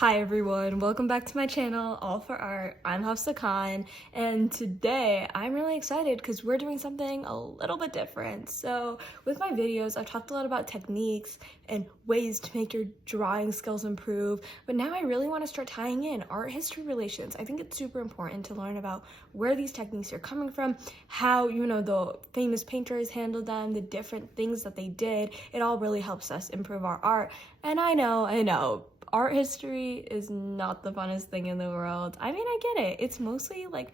Hi everyone, welcome back to my channel, All for Art. I'm Hafsah, and today I'm really excited because we're doing something a little bit different. So with my videos, I've talked a lot about techniques and ways to make your drawing skills improve, but now I really want to start tying in art history relations. I think it's super important to learn about where these techniques are coming from, how, the famous painters handled them, the different things that they did. It all really helps us improve our art. And I know, art history is not the funnest thing in the world. I mean, I get it. It's mostly like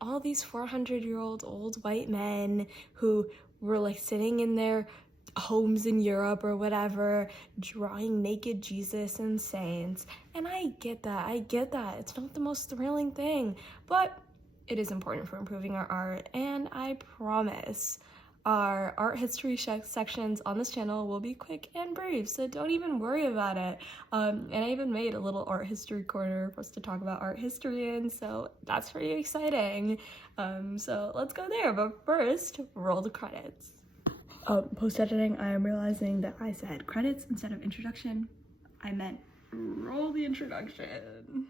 all these 400-year-old old white men who were like sitting in their homes in Europe or whatever, drawing naked Jesus and saints. And I get that. It's not the most thrilling thing, but it is important for improving our art. And I promise our art history sections on this channel will be quick and brief, so don't even worry about it. And I even made a little art history corner for us to talk about art history in, so that's pretty exciting. So let's go there, but first, roll the credits. Post-editing, I am realizing that I said credits instead of introduction. I meant roll the introduction.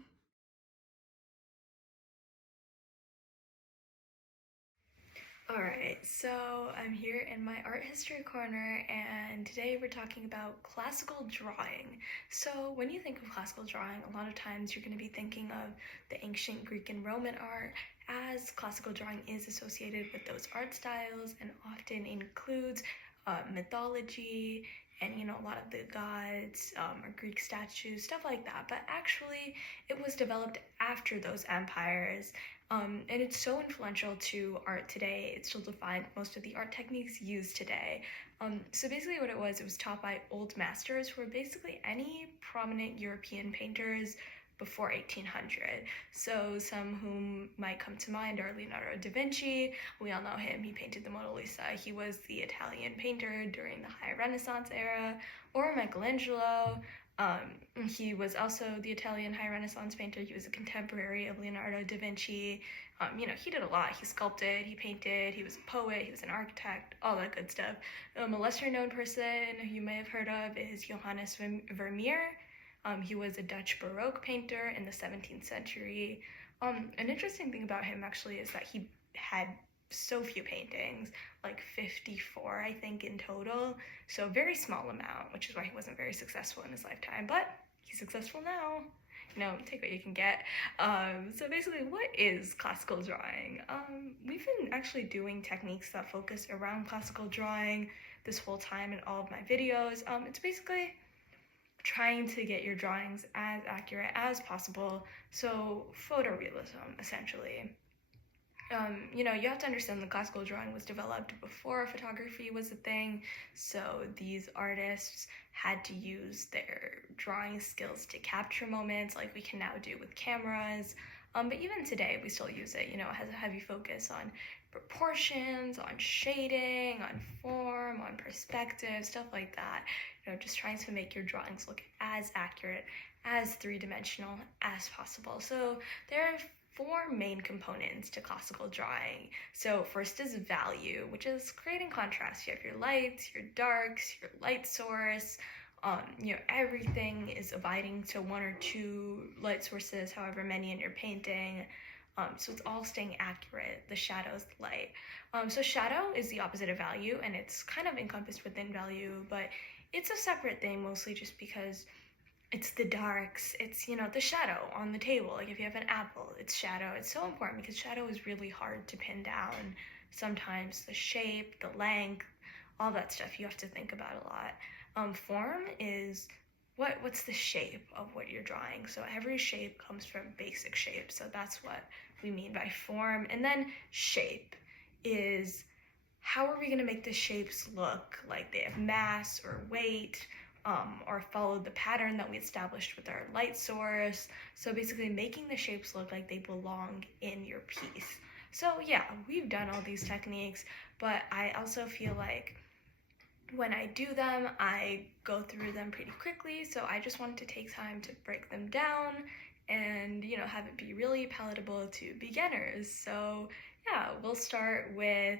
Alright, so I'm here in my art history corner, and today we're talking about classical drawing. So when you think of classical drawing, a lot of times you're going to be thinking of the ancient Greek and Roman art, as classical drawing is associated with those art styles and often includes mythology and a lot of the gods or Greek statues, stuff like that. But actually it was developed after those empires. And it's so influential to art today. It still defines most of the art techniques used today. So basically what it was taught by old masters who were basically any prominent European painters before 1800. So some whom might come to mind are Leonardo da Vinci. We all know him. He painted the Mona Lisa. He was the Italian painter during the High Renaissance era. Or Michelangelo. He was also the Italian High Renaissance painter. He was a contemporary of Leonardo da Vinci. He did a lot. He sculpted, he painted, he was a poet, he was an architect, all that good stuff. A lesser known person you may have heard of is Johannes Vermeer. He was a Dutch Baroque painter in the 17th century. An interesting thing about him actually is that he had so few paintings, like 54 I think in total, so a very small amount, which is why he wasn't very successful in his lifetime, but he's successful now. Take what you can get. So basically, what is classical drawing? We've been actually doing techniques that focus around classical drawing this whole time in all of my videos. It's basically trying to get your drawings as accurate as possible, so photorealism, essentially. You have to understand that classical drawing was developed before photography was a thing, so these artists had to use their drawing skills to capture moments like we can now do with cameras. But even today, we still use it. It has a heavy focus on proportions, on shading, on form, on perspective, stuff like that. Just trying to make your drawings look as accurate, as three-dimensional as possible. So there are four main components to classical drawing. So first is value, which is creating contrast. You have your lights, your darks, your light source. Everything is abiding to one or two light sources, however many in your painting. So it's all staying accurate, the shadows, the light. So shadow is the opposite of value, and it's kind of encompassed within value, but it's a separate thing, mostly just because it's the darks, it's, the shadow on the table. Like if you have an apple, it's shadow. It's so important because shadow is really hard to pin down. Sometimes the shape, the length, all that stuff you have to think about a lot. Form is what's the shape of what you're drawing. So every shape comes from basic shape. So that's what we mean by form. And then shape is how are we going to make the shapes look like they have mass or weight, or follow the pattern that we established with our light source. So basically making the shapes look like they belong in your piece. So yeah, we've done all these techniques, but I also feel like when I do them, I go through them pretty quickly, so I just wanted to take time to break them down and have it be really palatable to beginners. So Yeah, we'll start with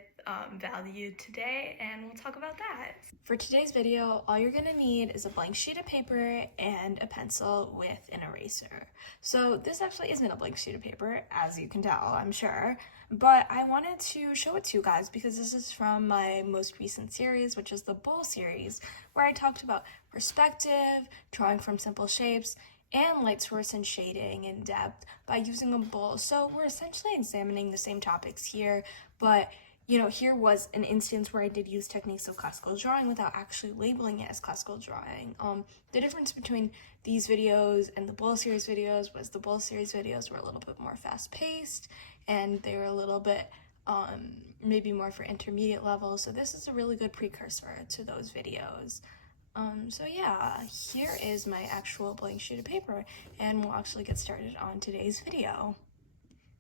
value today, and we'll talk about that. For today's video, all you're gonna need is a blank sheet of paper and a pencil with an eraser. So this actually isn't a blank sheet of paper, as you can tell, I'm sure, but I wanted to show it to you guys because this is from my most recent series, which is the Bowl series, where I talked about perspective, drawing from simple shapes, and light source and shading in depth by using a bowl. So we're essentially examining the same topics here, but here was an instance where I did use techniques of classical drawing without actually labeling it as classical drawing. The difference between these videos and the Bowl series videos was the Bowl series videos were a little bit more fast-paced, and they were a little bit maybe more for intermediate levels. So this is a really good precursor to those videos. So yeah, here is my actual blank sheet of paper, and we'll actually get started on today's video.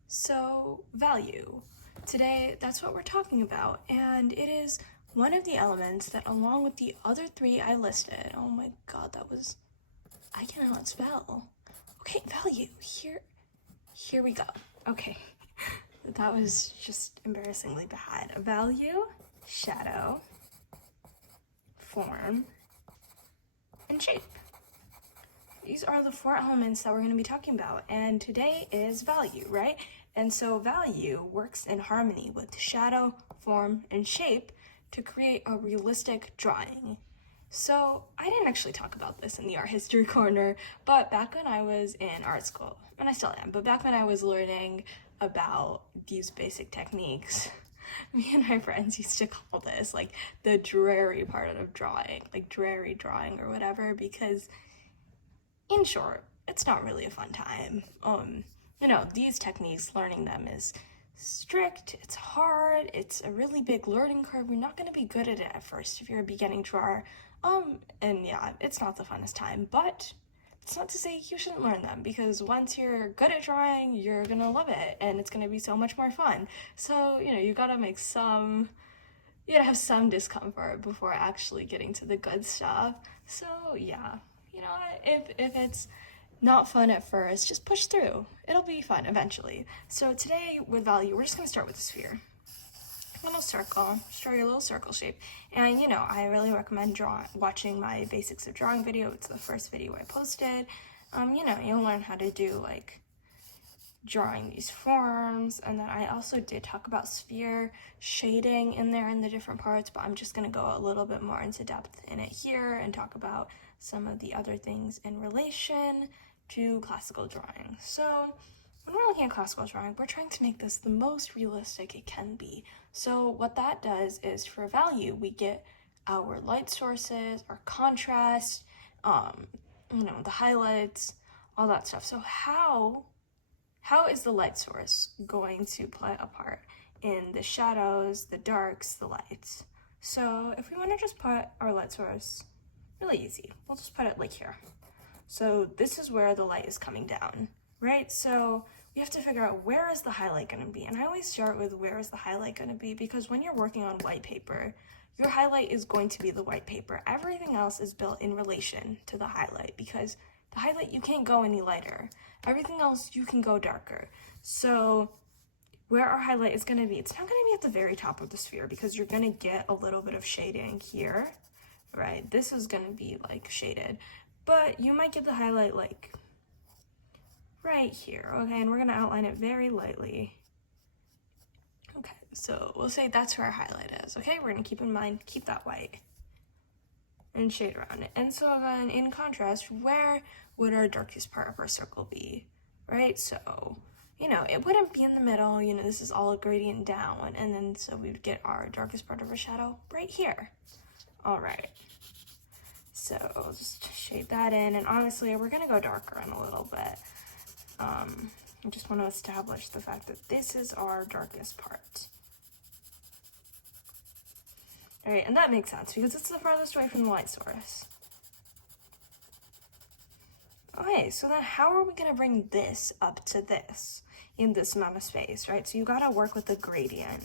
So, value. Today, that's what we're talking about, and it is one of the elements that, along with the other three I listed, oh my god, I cannot spell. Okay, value, here we go. Okay, that was just embarrassingly bad. Value, shadow, form, and shape. These are the four elements that we're going to be talking about, and today is value, right? And so value works in harmony with shadow, form, and shape to create a realistic drawing. So I didn't actually talk about this in the art history corner, but back when I was in art school, and I still am, but back when I was learning about these basic techniques, me and my friends used to call this like the dreary part of drawing, like dreary drawing or whatever, because in short, it's not really a fun time. These techniques, learning them is strict, it's hard, it's a really big learning curve. You're not going to be good at it at first if you're a beginning drawer. And yeah, it's not the funnest time, but it's not to say you shouldn't learn them, because once you're good at drawing, you're gonna love it, and it's gonna be so much more fun. So, you gotta have some discomfort before actually getting to the good stuff. So yeah, if it's not fun at first, just push through. It'll be fun eventually. So today with value, we're just gonna start with a sphere. Little circle, just draw your little circle shape. And I really recommend watching my basics of drawing video. It's the first video I posted. You'll learn how to do like drawing these forms, and then I also did talk about sphere shading in there in the different parts, but I'm just going to go a little bit more into depth in it here and talk about some of the other things in relation to classical drawing. So when we're looking at classical drawing, we're trying to make this the most realistic it can be. So what that does is, for value, we get our light sources, our contrast, the highlights, all that stuff. So how is the light source going to play a part in the shadows, the darks, the lights? So if we want to just put our light source, really easy, we'll just put it like here. So this is where the light is coming down, right? So we have to figure out, where is the highlight going to be? And I always start with, where is the highlight going to be? Because when you're working on white paper, your highlight is going to be the white paper. Everything else is built in relation to the highlight, because the highlight, you can't go any lighter. Everything else, you can go darker. So where our highlight is going to be, it's not going to be at the very top of the sphere, because you're going to get a little bit of shading here, right? This is going to be like shaded, but you might get the highlight like right here, okay? And we're going to outline it very lightly. Okay, so we'll say that's where our highlight is, okay? We're going to keep in mind, keep that white and shade around it. And so then in contrast, where would our darkest part of our circle be, right? So, it wouldn't be in the middle, this is all a gradient down, and then so we would get our darkest part of our shadow right here. All right, so just shade that in, and honestly, we're gonna go darker in a little bit. I just want to establish the fact that this is our darkest part. All right, and that makes sense because it's the farthest away from the light source. Okay, so then how are we going to bring this up to this in this amount of space, right? So you got to work with the gradient.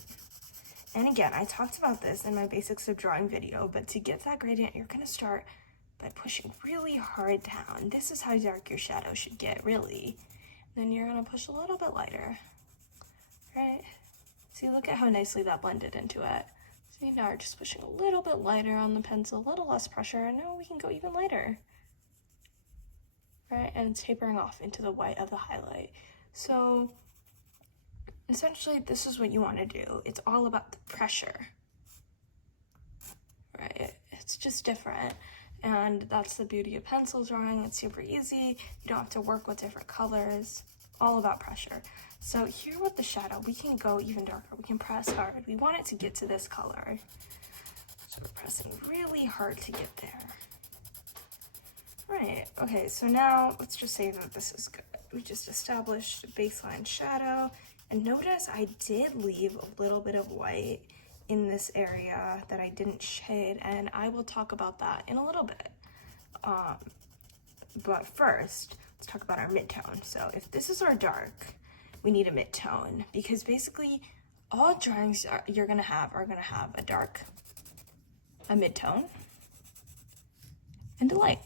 And again, I talked about this in my basics of drawing video, but to get that gradient, you're going to start by pushing really hard down. This is how dark your shadow should get, really. Then you're going to push a little bit lighter, right? See, look at how nicely that blended into it. So now we're just pushing a little bit lighter on the pencil, a little less pressure, and now we can go even lighter. Right, and it's tapering off into the white of the highlight. So essentially, this is what you want to do. It's all about the pressure, right? It's just different. And that's the beauty of pencil drawing. It's super easy. You don't have to work with different colors. All about pressure. So here with the shadow, we can go even darker. We can press hard. We want it to get to this color. So we're pressing really hard to get there. Right, okay, so now let's just say that this is good. We just established a baseline shadow. And notice I did leave a little bit of white in this area that I didn't shade, and I will talk about that in a little bit. But first, let's talk about our midtone. So if this is our dark, we need a midtone, because basically all drawings you're gonna have are gonna have a dark, a midtone, and a light.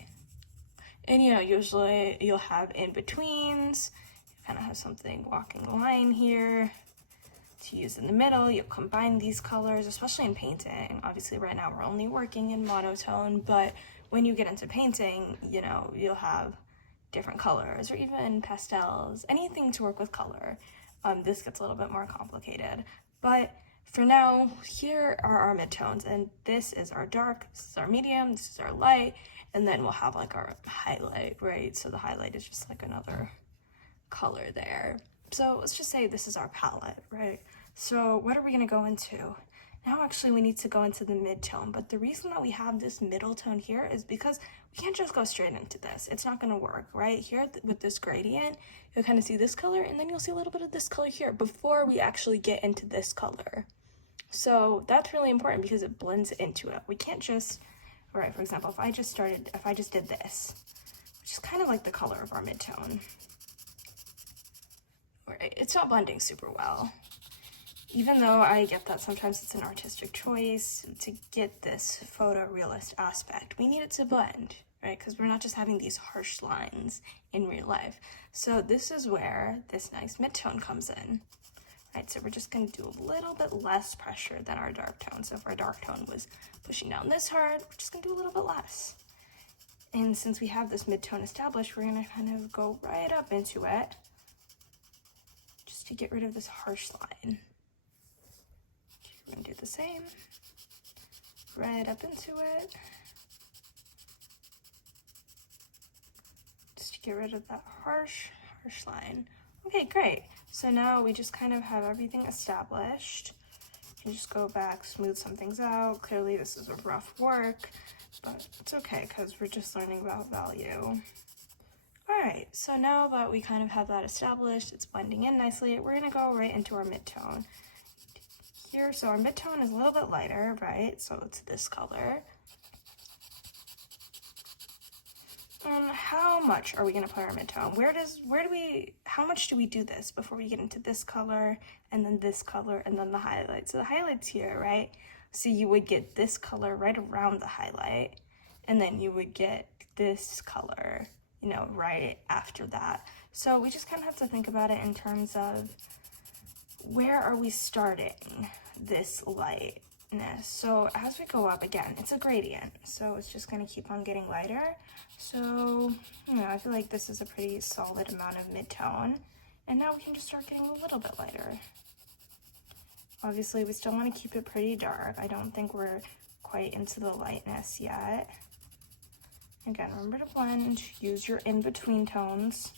And usually you'll have in-betweens, you kind of have something walking line here to use in the middle. You'll combine these colors, especially in painting. Obviously right now we're only working in monotone, but when you get into painting, you'll have different colors or even pastels, anything to work with color. This gets a little bit more complicated, but for now, here are our midtones, and this is our dark, this is our medium, this is our light, and then we'll have like our highlight, right? So the highlight is just like another color there. So let's just say this is our palette, right? So what are we gonna go into? Now actually we need to go into the midtone, but the reason that we have this middle tone here is because we can't just go straight into this. It's not gonna work, right? Here with this gradient, you'll kind of see this color, and then you'll see a little bit of this color here before we actually get into this color. So that's really important because it blends into it. We can't just, all right, for example, if I just did this, which is kind of like the color of our midtone, right, it's not blending super well. Even though I get that sometimes it's an artistic choice to get this photorealist aspect, we need it to blend, right? Because we're not just having these harsh lines in real life. So this is where this nice midtone comes in. Right, so we're just going to do a little bit less pressure than our dark tone. So if our dark tone was pushing down this hard, we're just going to do a little bit less. And since we have this midtone established, we're going to kind of go right up into it just to get rid of this harsh line. We're going to do the same, right up into it, just to get rid of that harsh line. Okay, great. So now we just kind of have everything established. You can just go back, smooth some things out. Clearly this is a rough work, but it's okay because we're just learning about value. All right, so now that we kind of have that established, it's blending in nicely, we're gonna go right into our midtone. Here, so our midtone is a little bit lighter, right? So it's this color. How much are we gonna put our midtone? How much do we do this before we get into this color, and then this color, and then the highlight? So the highlight's here, right? So you would get this color right around the highlight, and then you would get this color, right after that. So we just kind of have to think about it in terms of where are we starting this lightness? So as we go up, again, it's a gradient, so it's just gonna keep on getting lighter. So, I feel like this is a pretty solid amount of midtone. And now we can just start getting a little bit lighter. Obviously, we still want to keep it pretty dark. I don't think we're quite into the lightness yet. Again, remember to blend, use your in-between tones.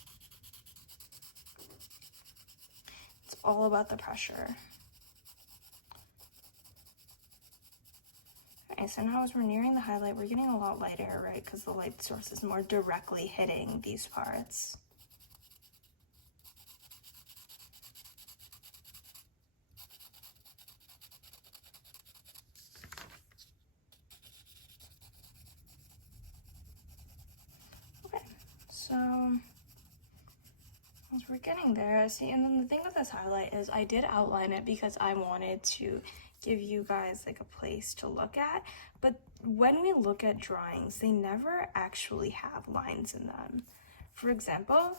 It's all about the pressure. Okay, so now as we're nearing the highlight, we're getting a lot lighter, right? Because the light source is more directly hitting these parts. Okay, so as we're getting there, see, and then the thing with this highlight is I did outline it because I wanted to give you guys like a place to look at, but when we look at drawings, they never actually have lines in them. For example,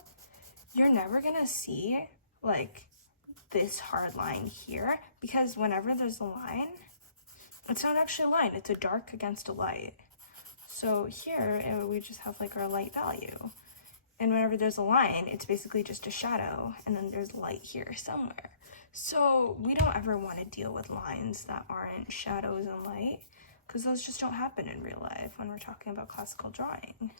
you're never gonna see like this hard line here, because whenever there's a line, it's not actually a line, it's a dark against a light. So here we just have like our light value. And whenever there's a line, it's basically just a shadow, and then there's light here somewhere. So we don't ever want to deal with lines that aren't shadows and light, because those just don't happen in real life when we're talking about classical drawing.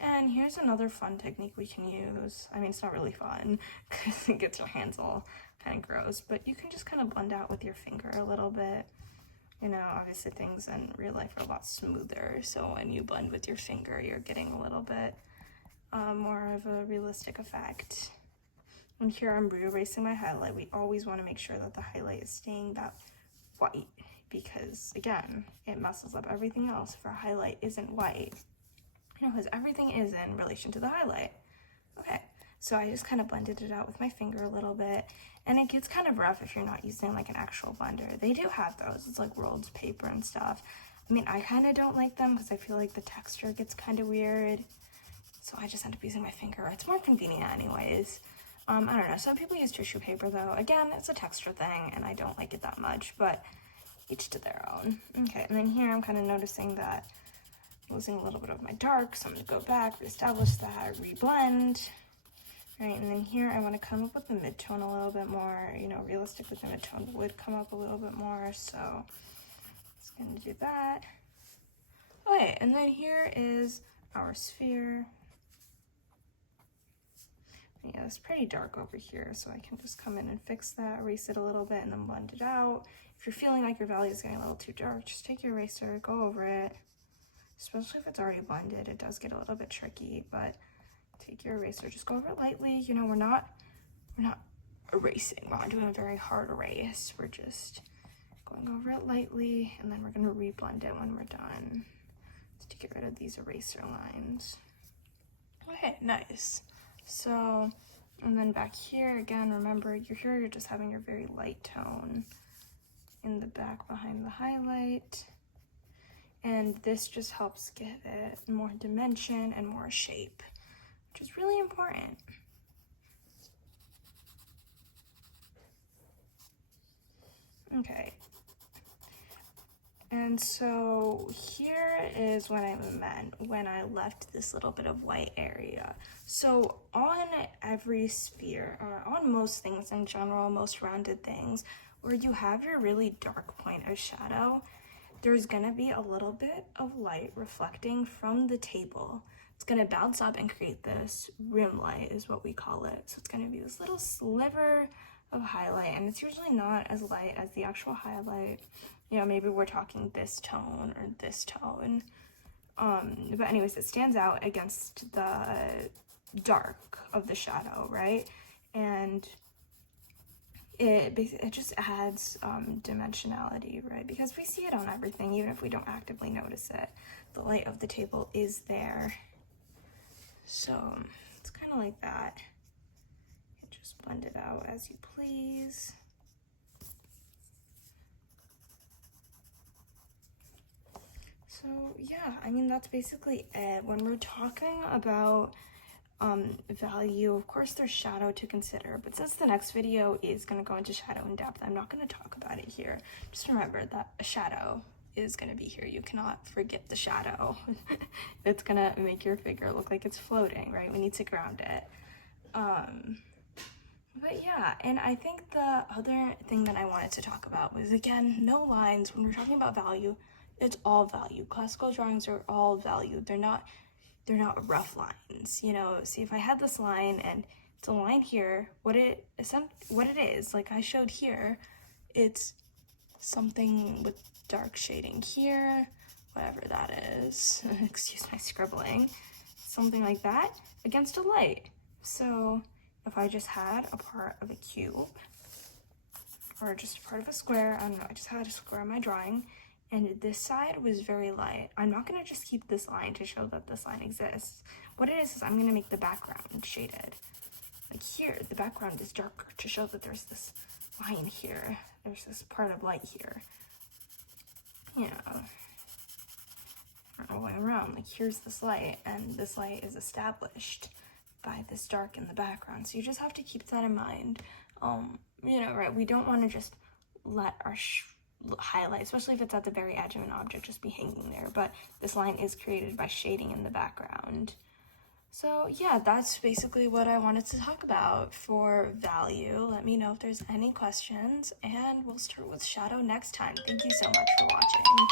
And here's another fun technique we can use. I mean, it's not really fun because it gets your hands all kind of gross, but you can just kind of blend out with your finger a little bit. You know, obviously things in real life are a lot smoother, so when you blend with your finger, you're getting a little bit more of a realistic effect. And here I'm re-erasing my highlight. We always want to make sure that the highlight is staying that white, because again, it messes up everything else if our highlight isn't white. You know, because everything is in relation to the highlight. Okay, so I just kind of blended it out with my finger a little bit, and it gets kind of rough if you're not using like an actual blender. They do have those, it's like rolled paper and stuff. I mean, I kind of don't like them because I feel like the texture gets kind of weird. So I just end up using my finger. It's more convenient anyways. I don't know, some people use tissue paper though. Again, it's a texture thing and I don't like it that much, but each to their own. Okay, and then here I'm kind of noticing that I'm losing a little bit of my dark, so I'm gonna go back, reestablish that, reblend. Right, and then here I want to come up with the mid-tone a little bit more. You know, realistically the mid-tone would come up a little bit more, so just gonna do that. Okay, and then here is our sphere. Yeah, it's pretty dark over here, so I can just come in and fix that, erase it a little bit, and then blend it out. If you're feeling like your value is getting a little too dark, just take your eraser, go over it. Especially if it's already blended, it does get a little bit tricky, but take your eraser, just go over it lightly. You know, we're not erasing, we're not doing a very hard erase. We're just going over it lightly, and then we're gonna reblend it when we're done to get rid of these eraser lines. Okay, nice. So, and then back here, again, remember, you're just having your very light tone in the back behind the highlight. And this just helps give it more dimension and more shape, which is really important. Okay. And so here is what I meant when I left this little bit of white area. So on every sphere, or on most things in general, most rounded things, where you have your really dark point of shadow, there's gonna be a little bit of light reflecting from the table. It's gonna bounce up and create this rim light is what we call it. So it's gonna be this little sliver of highlight, and it's usually not as light as the actual highlight. You know, maybe we're talking this tone or this tone. But anyways, it stands out against the dark of the shadow, right? And it just adds dimensionality, right? Because we see it on everything, even if we don't actively notice it. The light of the table is there. So it's kind of like that. And just blend it out as you please. So yeah, I mean, that's basically it. When we're talking about value, of course there's shadow to consider, but since the next video is going to go into shadow in depth, I'm not going to talk about it here. Just remember that a shadow is going to be here. You cannot forget the shadow. It's going to make your figure look like it's floating, right? We need to ground it. But yeah, and I think the other thing that I wanted to talk about was, again, no lines. When we're talking about value, it's all value. Classical drawings are all value. They're not rough lines. You know, see, if I had this line and it's a line here, what it is, like I showed here, it's something with dark shading here, whatever that is. Excuse my scribbling. Something like that against a light. So if I just had a part of a cube or just a part of a square, I don't know, I just had a square on my drawing, and this side was very light. I'm not going to just keep this line to show that this line exists. What it is I'm going to make the background shaded. Like here, the background is darker to show that there's this line here. There's this part of light here. You know, all the way around. Like here's this light, and this light is established by this dark in the background. So you just have to keep that in mind. right, we don't want to just let our highlight, especially if it's at the very edge of an object, just be hanging there. But this line is created by shading in the background. So yeah, that's basically what I wanted to talk about for value. Let me know if there's any questions, and we'll start with shadow next time. Thank you so much for watching.